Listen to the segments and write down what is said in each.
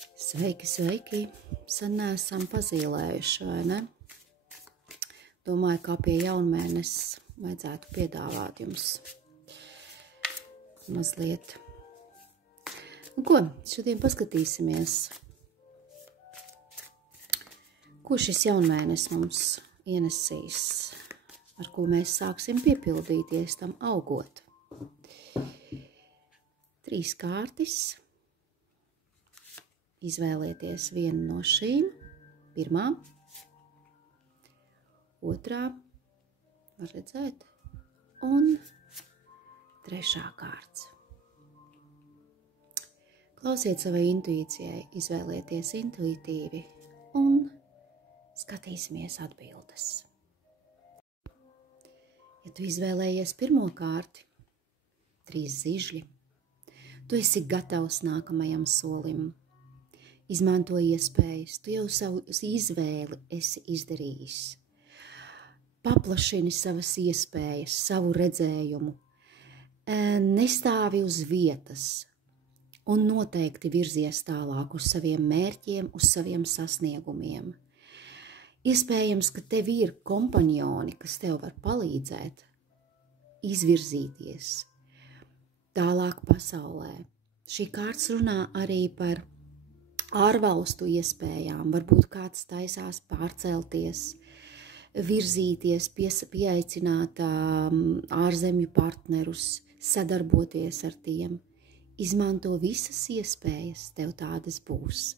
Sveiki, sveiki! Sen neesam pazīlējuši, vai ne? Domāju, kā pie jaunmēnesis vajadzētu piedāvāt jums mazliet. Nu ko, šodien paskatīsimies, ko šis jaunmēnesis mums ienesīs, ar ko mēs sāksim piepildīties tam augot. 3 kārtis. Izvēlieties vienu no šīm. Pirmā, otrā, var redzēt, un 3. kārts. Klausiet savai intuīcijai, izvēlieties intuitīvi un skatīsimies atbildes. Ja tu izvēlējies pirmo kārti, 3 zižļi, tu esi gatavs nākamajam solim. Izmanto iespējas, tu jau savu izvēli esi izdarījis. Paplašini savas iespējas, savu redzējumu, nestāvi uz vietas un noteikti virzies tālāk uz saviem mērķiem, uz saviem sasniegumiem. Iespējams, ka tev ir kompanjoni, kas tev var palīdzēt izvirzīties tālāk pasaulē. Šī kārts runā arī par ārvalstu iespējām, varbūt kāds taisās pārcelties, virzīties, pieaicināt ārzemju partnerus, sadarboties ar tiem. Izmanto visas iespējas, tev tādas būs.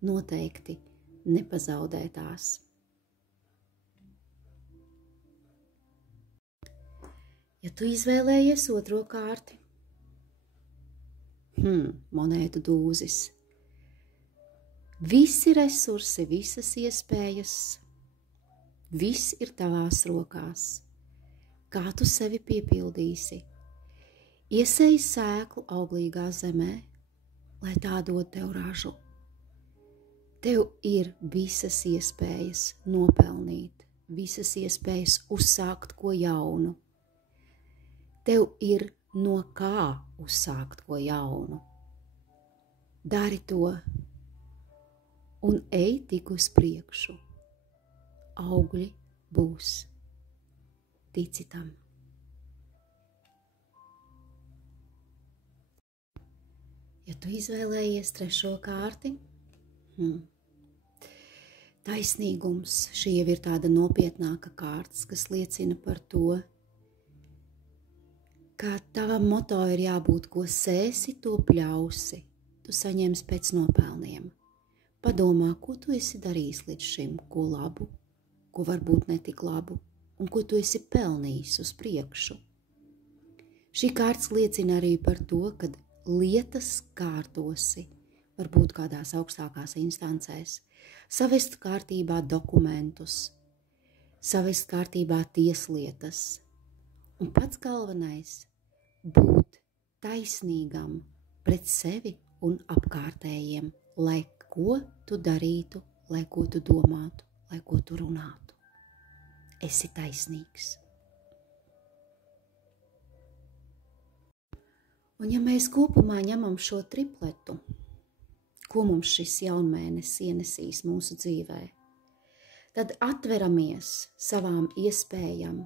Noteikti nepazaudē tās. Ja tu izvēlējies otro kārti, monētu dūzis. Visi resursi, visas iespējas, viss ir tavās rokās. Kā tu sevi piepildīsi? Iesēji sēklu auglīgā zemē, lai tā dod tev ražu. Tev ir visas iespējas nopelnīt, visas iespējas uzsākt ko jaunu. Tev ir no kā uzsākt ko jaunu. Dari to un ej tik uz priekšu. Augļi būs. Tici tam. Ja tu izvēlējies 3. kārti, taisnīgums, šī jau ir tāda nopietnāka kārtas, kas liecina par to, ka tavam moto ir jābūt, ko sēsi, to pļausi. Tu saņemsi pēc nopelniem. Padomā, ko tu esi darījis līdz šim, ko labu, ko varbūt netik labu, un ko tu esi pelnījis uz priekšu. Šī kārts liecina arī par to, ka lietas kārtosi, varbūt kādās augstākās instancēs, savest kārtībā dokumentus, savest kārtībā tieslietas, un pats galvenais – būt taisnīgam pret sevi un apkārtējiem, lai ko tu darītu, lai ko tu domātu, lai ko tu runātu. Esi taisnīgs. Un ja mēs kopumā ņemam šo tripletu, ko mums šis jaunmēnesis ienesīs mūsu dzīvē, tad atveramies savām iespējām,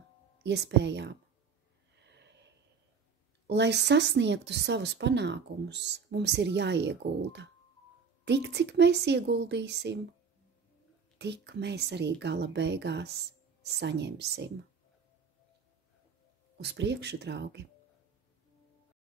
lai sasniegtu savus panākumus, mums ir jāiegulda. Tik, cik mēs ieguldīsim, tik mēs arī gala beigās saņemsim. Uz priekšu, draugi!